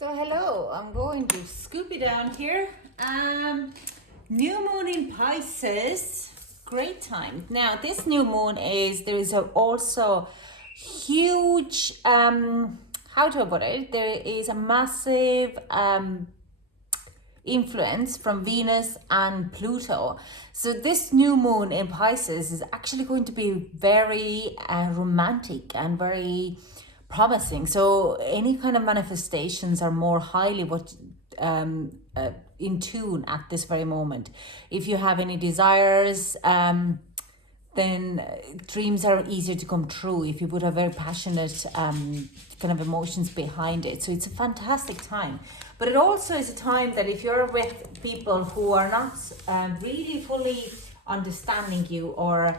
So hello, I'm going to scoop it down here. New moon in Pisces, great time. Now this new moon there is also huge, how to put it, there is a massive influence from Venus and Pluto. So this new moon in Pisces is actually going to be very romantic and very promising. So any kind of manifestations are more highly in tune at this very moment. If you have any desires, then dreams are easier to come true if you put a very passionate kind of emotions behind it. So it's a fantastic time. But it also is a time that if you're with people who are not really fully understanding you, or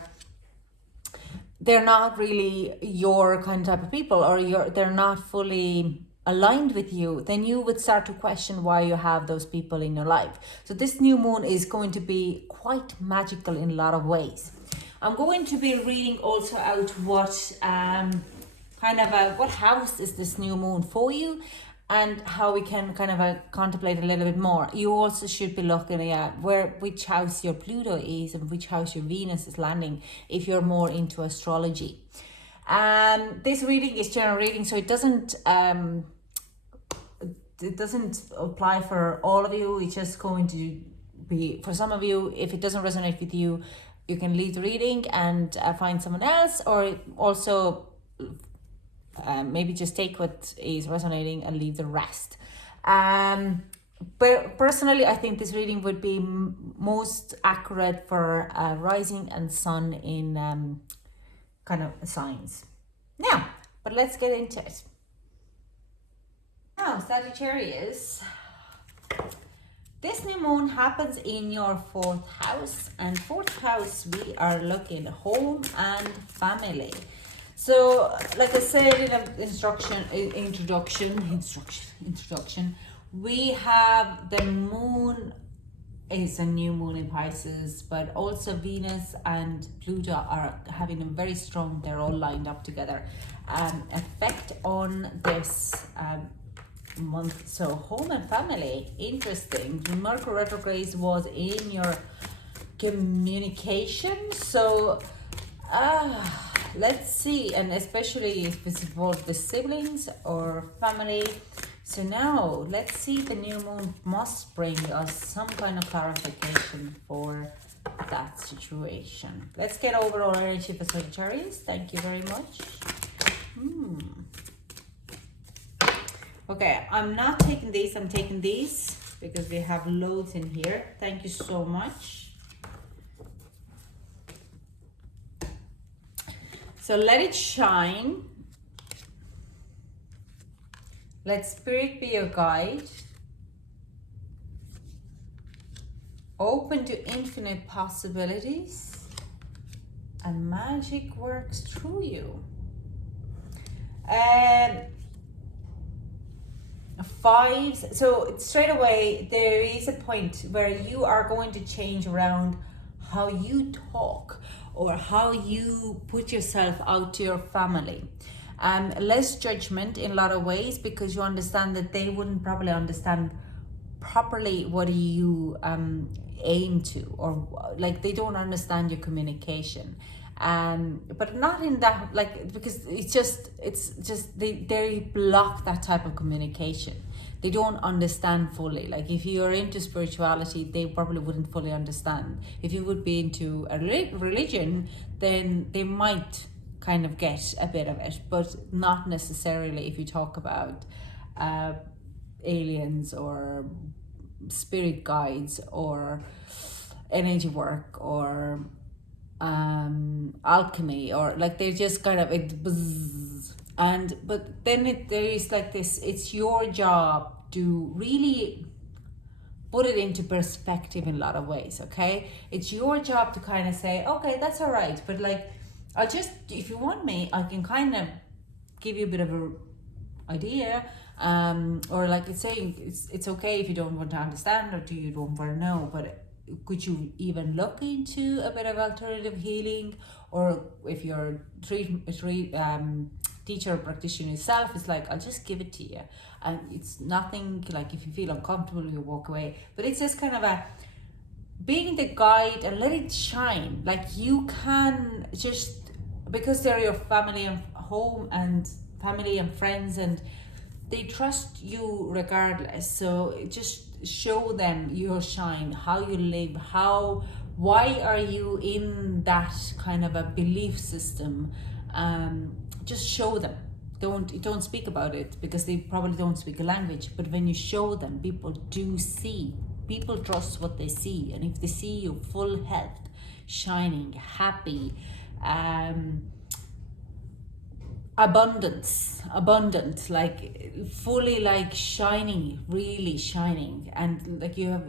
they're not really your kind of type of people, or they're not fully aligned with you, then you would start to question why you have those people in your life. So this new moon is going to be quite magical in a lot of ways. I'm going to be reading also out what what house is this new moon for you, and how we can kind of contemplate a little bit more. You also should be looking at which house your Pluto is and which house your Venus is landing if you're more into astrology. This reading is general reading, so it doesn't apply for all of you. It's just going to be for some of you. If it doesn't resonate with you, you can leave the reading and find someone else, or also maybe just take what is resonating and leave the rest. But personally, I think this reading would be most accurate for rising and sun in kind of signs. Now, but let's get into it. Now, Sagittarius, this new moon happens in your fourth house, and fourth house, we are looking home and family. So, like I said in the introduction, we have the moon is a new moon in Pisces, but also Venus and Pluto are having a very strong, they're all lined up together, effect on this month. So home and family, interesting. Mercury retrograde was in your communication, so let's see, and especially if it's involved the siblings or family. So now let's see, the new moon must bring us some kind of clarification for that situation. Let's get overall energy for Sagittarius. Thank you very much. Okay, I'm not taking these, I'm taking these because we have loads in here. Thank you so much. So let it shine. Let spirit be your guide. Open to infinite possibilities, and magic works through you. Fives. So straight away, there is a point where you are going to change around how you talk or how you put yourself out to your family. Less judgment in a lot of ways, because you understand that they wouldn't probably understand properly what you aim to, or like they don't understand your communication. But not in that, like, because it's just they block that type of communication. They don't understand fully. Like if you're into spirituality, they probably wouldn't fully understand. If you would be into a religion, then they might kind of get a bit of it, but not necessarily if you talk about aliens or spirit guides or energy work or alchemy, or like they're just kind of but then there is like this, it's your job to really put it into perspective in a lot of ways. Okay, it's your job to kind of say, okay, that's all right, but like I'll just, if you want me, I can kind of give you a bit of a idea, or like it's saying it's okay if you don't want to understand or you don't want to know, but could you even look into a bit of alternative healing, or if you're teacher or practitioner yourself, it's like, I'll just give it to you. And it's nothing like, if you feel uncomfortable, you walk away. But it's just kind of a being the guide and let it shine. Like you can just, because they're your family and home and family and friends, and they trust you regardless. So just show them your shine, how you live, why are you in that kind of a belief system. Just show them. Don't speak about it, because they probably don't speak a language, but when you show them, people do see. People trust what they see, and if they see you full health, shining, happy, abundant, like fully like shining, really shining. And like you have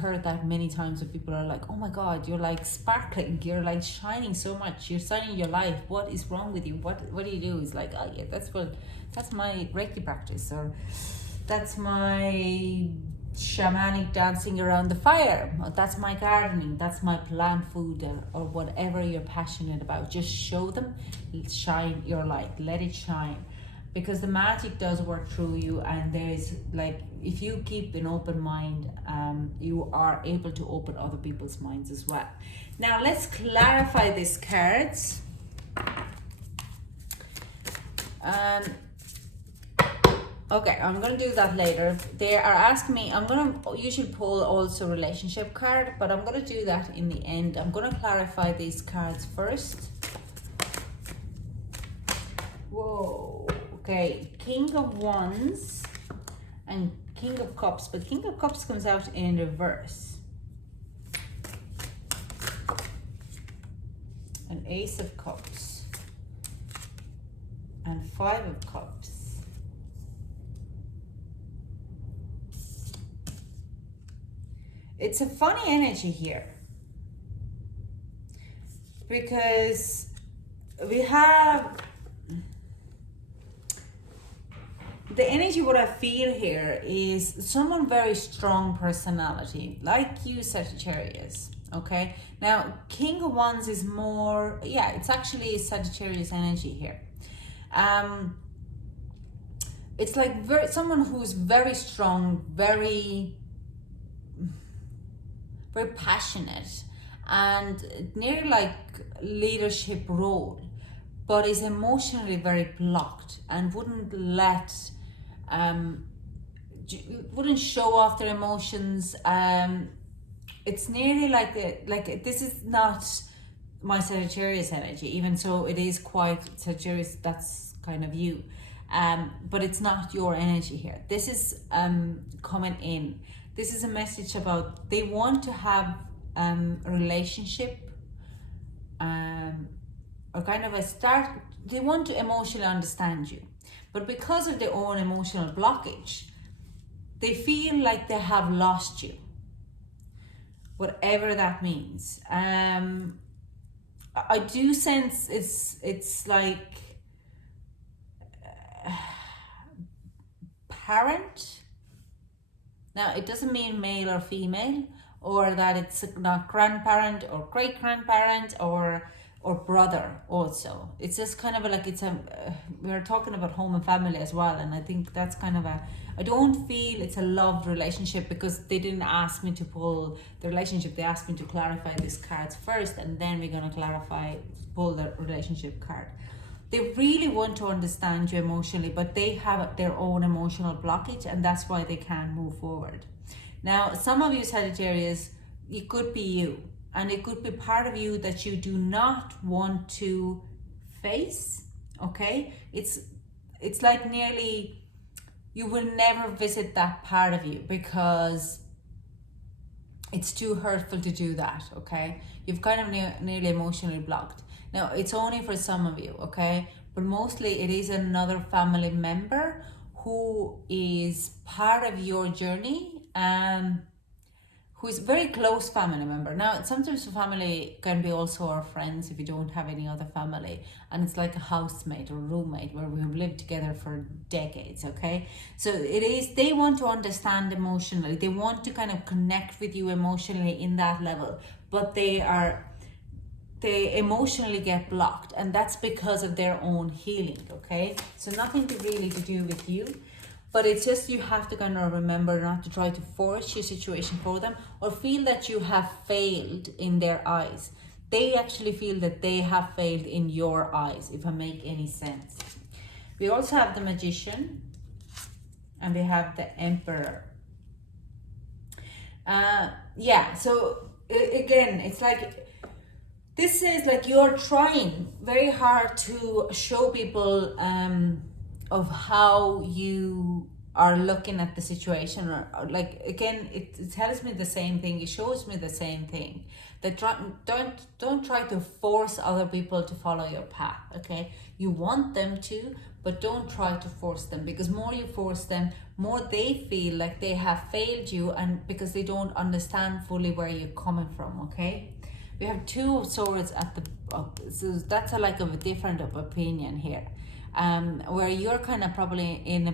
heard that many times, where people are like, oh my god, you're like sparkling, you're like shining so much, you're shining your life, what is wrong with you, what do you do? It's like, oh yeah, that's my Reiki practice, or that's my shamanic dancing around the fire, or that's my gardening, that's my plant food, or whatever you're passionate about. Just show them, shine your light, let it shine, because the magic does work through you. And there's like, if you keep an open mind, you are able to open other people's minds as well. Now let's clarify these cards. Okay, I'm gonna do that later. They are asking me, I'm gonna usually pull also relationship card, but I'm gonna do that in the end. I'm gonna clarify these cards first. Whoa, okay, King of Wands and King of Cups, but King of Cups comes out in reverse. An Ace of Cups and Five of Cups. It's a funny energy here, because we have the energy. What I feel here is someone very strong personality, like you, Sagittarius. Okay, now King of Wands is more, yeah, it's actually Sagittarius energy here. It's like someone who's very strong, very passionate, and near like leadership role, but is emotionally very blocked and wouldn't show off their emotions. It's nearly like this is not my Sagittarius energy, even so it is quite Sagittarius, that's kind of you, but it's not your energy here. This is coming in. This is a message about they want to have a relationship, or kind of a start. They want to emotionally understand you, but because of their own emotional blockage, they feel like they have lost you, whatever that means. I do sense it's like parent. Now, it doesn't mean male or female, or that it's not grandparent or great-grandparent or brother also. It's just kind of like we're talking about home and family as well, and I think that's kind of I don't feel it's a loved relationship, because they didn't ask me to pull the relationship. They asked me to clarify these cards first, and then we're going to pull the relationship card. They really want to understand you emotionally, but they have their own emotional blockage, and that's why they can't move forward. Now, some of you Sagittarius, it could be you, and it could be part of you that you do not want to face, okay? It's like nearly, you will never visit that part of you, because it's too hurtful to do that, okay? You've kind of nearly emotionally blocked. Now, it's only for some of you, okay? But mostly it is another family member who is part of your journey, who is very close family member. Now, sometimes family can be also our friends if you don't have any other family. And it's like a housemate or roommate where we have lived together for decades, okay? So it is, they want to understand emotionally. They want to kind of connect with you emotionally in that level. But they are they emotionally get blocked, and that's because of their own healing. Okay, so nothing really to do with you, but it's just you have to kind of remember not to try to force your situation for them or feel that you have failed in their eyes. They actually feel that they have failed in your eyes, if I make any sense. We also have the Magician, and we have the Emperor. Yeah, so again, it's like, this is like you're trying very hard to show people of how you are looking at the situation, or like, again, it tells me the same thing, it shows me the same thing, that don't try to force other people to follow your path. Okay, you want them to, but don't try to force them, because more you force them, more they feel like they have failed you, and because they don't understand fully where you're coming from. Okay, we have Two of Swords at the so that's like a different of opinion here, where you're kind of probably in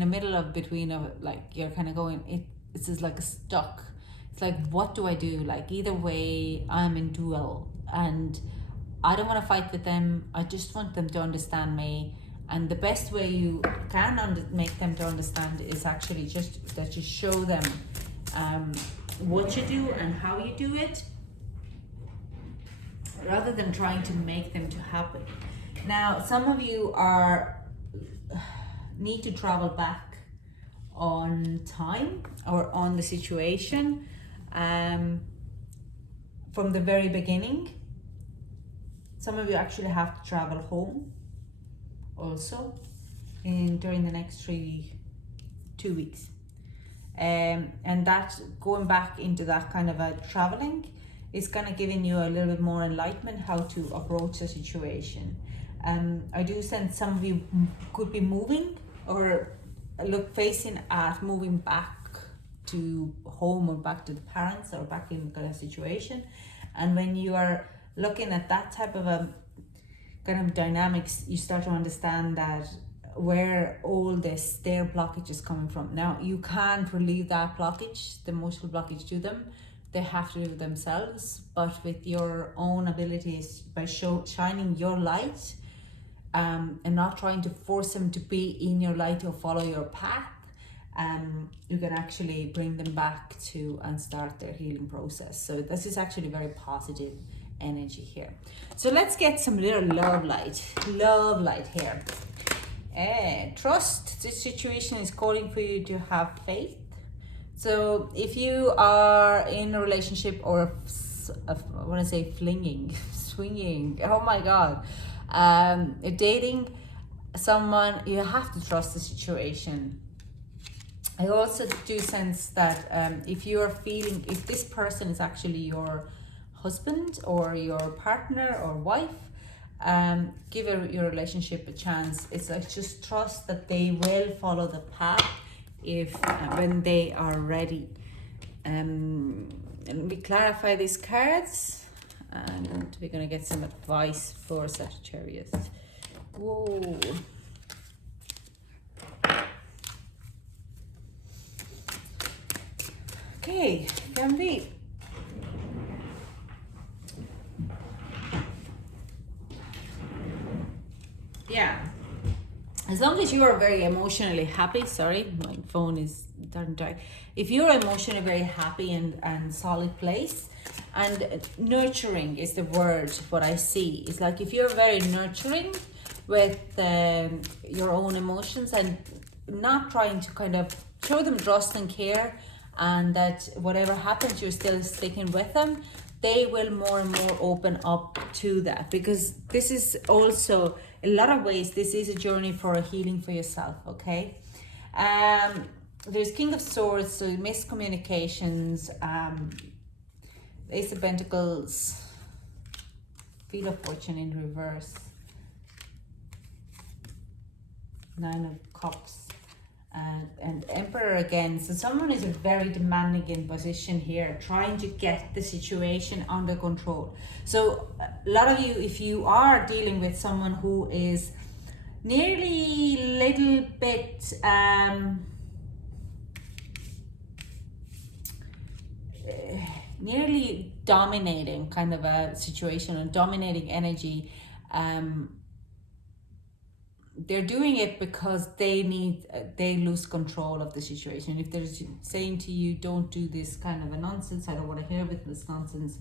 the middle of between of, like, you're kind of going, it's just like a stuck. It's like, what do I do? Like, either way, I'm in duel, and I don't want to fight with them. I just want them to understand me. And the best way you can make them to understand is actually just that you show them what you do and how you do it, rather than trying to make them to happen. Now, some of you need to travel back on time or on the situation from the very beginning. Some of you actually have to travel home also during the next 2 weeks, and that going back into that kind of a traveling is kind of giving you a little bit more enlightenment how to approach the situation. I do sense some of you could be moving or facing at moving back to home or back to the parents or back in kind of situation. And when you are looking at that type of a kind of dynamics, you start to understand that where all their blockage is coming from. Now, you can't relieve that blockage, the emotional blockage to them. They have to do it themselves, but with your own abilities, by shining your light, and not trying to force them to be in your light or follow your path, you can actually bring them back to and start their healing process. So this is actually very positive energy here. So let's get some little love light here. Trust. This situation is calling for you to have faith. So if you are in a relationship, or I want to say swinging, oh my God, dating someone, you have to trust the situation. I also do sense that if this person is actually your husband or your partner or wife, give your relationship a chance. It's like, just trust that they will follow the path when they are ready. And we clarify these cards, and we're gonna get some advice for Sagittarius. Whoa. Okay, can be. Yeah. As long as you are very emotionally happy, sorry, my phone is turning dark. If you're emotionally very happy and solid place, and nurturing is the word, what I see. It's like, if you're very nurturing with your own emotions and not trying to kind of show them trust and care, and that whatever happens, you're still sticking with them, they will more and more open up to that. Because this is also, in a lot of ways, this is a journey for a healing for yourself, okay? There's King of Swords, so miscommunications, Ace of Pentacles, Wheel of Fortune in reverse, Nine of Cups, and Emperor again. So someone is very demanding in position here, trying to get the situation under control. So a lot of you, if you are dealing with someone who is nearly little bit nearly dominating kind of a situation and dominating energy. They're doing it because they lose control of the situation. If they're saying to you, don't do this kind of a nonsense, I don't want to hear with this nonsense,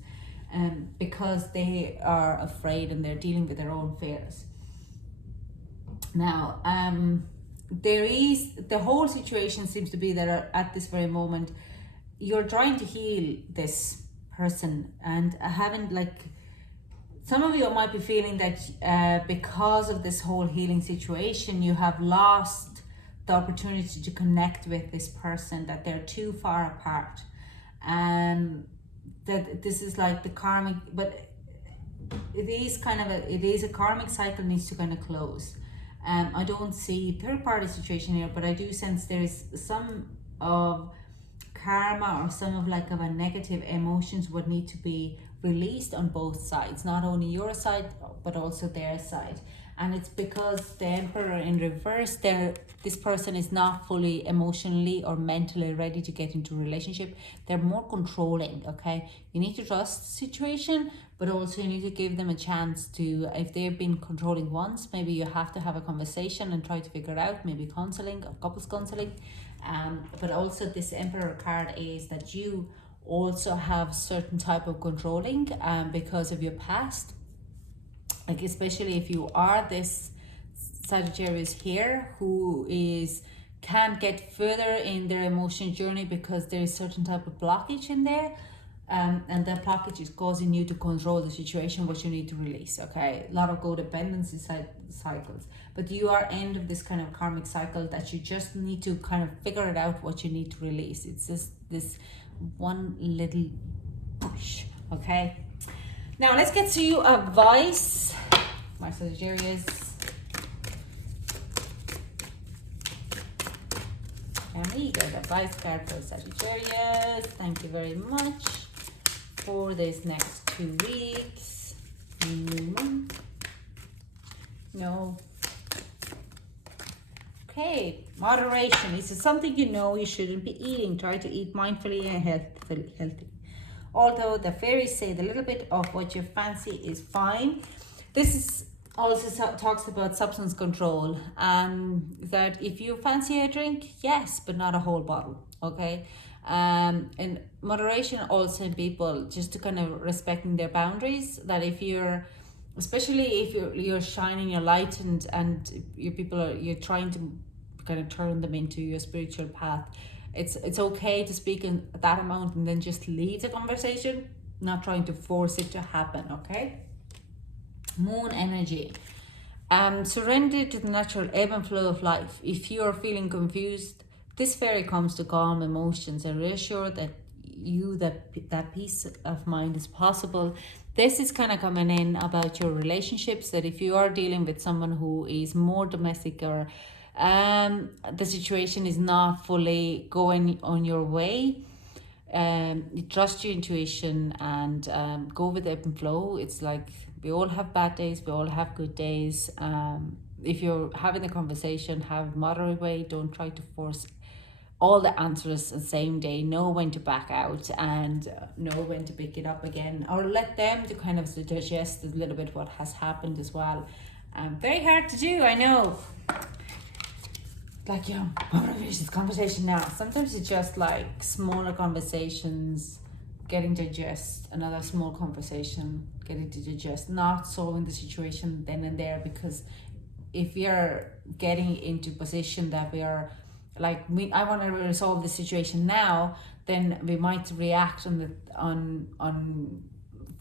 because they are afraid and they're dealing with their own fears. Now, the whole situation seems to be that at this very moment, you're trying to heal this person and haven't, like, some of you might be feeling that because of this whole healing situation, you have lost the opportunity to connect with this person, that they're too far apart, and that this is like the karmic, but it is a karmic cycle needs to kind of close. I don't see third party situation here, but I do sense there is some of karma or some of like of a negative emotions would need to be released on both sides, not only your side but also their side. And it's because the Emperor in reverse there, this person is not fully emotionally or mentally ready to get into a relationship. They're more controlling. Okay, you need to trust the situation, but also you need to give them a chance to, if they've been controlling once, maybe you have to have a conversation and try to figure it out, maybe counseling or couples counseling. But also this Emperor card is that you also have certain type of controlling because of your past, like especially if you are this Sagittarius here who can't get further in their emotion journey because there is certain type of blockage in there, and that blockage is causing you to control the situation, which you need to release. Okay, a lot of codependency cycles, but you are end of this kind of karmic cycle that you just need to kind of figure it out what you need to release. It's just this one little push. Okay, now let's get to you advice, my Sagittarius. And we got advice card for Sagittarius. Thank you very much for this next 2 weeks. No. Okay, moderation. This is something you know you shouldn't be eating. Try to eat mindfully and healthy. Although the fairies say the little bit of what you fancy is fine. This is also talks about substance control, that if you fancy a drink, yes, but not a whole bottle. Okay, and moderation also in people, just to kind of respecting their boundaries, that if you're, especially if you're shining your light and you're trying to kind of turn them into your spiritual path, it's okay to speak in that amount and then just leave the conversation, not trying to force it to happen. Okay, moon energy. Surrender to the natural ebb and flow of life. If you are feeling confused, this fairy comes to calm emotions and reassure that that peace of mind is possible. This is kind of coming in about your relationships, that if you are dealing with someone who is more domestic, or the situation is not fully going on your way, you trust your intuition and go with the ebb and flow. It's like we all have bad days, we all have good days. If you're having a conversation, have moderate way. Don't try to force all the answers the same day. Know when to back out and know when to pick it up again, or let them to kind of digest a little bit what has happened as well. Very hard to do, I know. Like, how do I finish this conversation now? Sometimes it's just like smaller conversations, getting to digest another small conversation, getting to digest, not solving the situation then and there. Because if we are getting into position that we are like, I want to resolve the situation now, then we might react on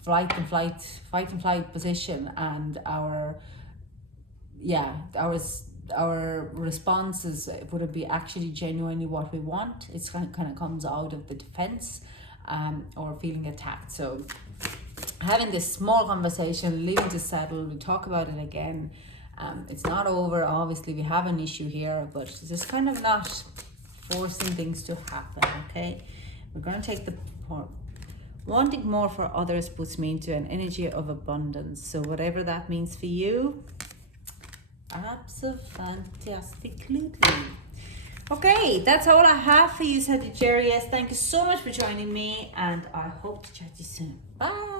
fight and flight position, and our responses wouldn't be actually genuinely what we want. It's kind of comes out of the defense, or feeling attacked. So having this small conversation, leaving to settle, we talk about it again. It's not over. Obviously we have an issue here, but just kind of not forcing things to happen. Okay, we're going to take the point. Wanting more for others puts me into an energy of abundance. So whatever that means for you, absolutely. Okay, that's all I have for you, Sagittarius. Thank you so much for joining me, and I hope to chat to you soon. Bye.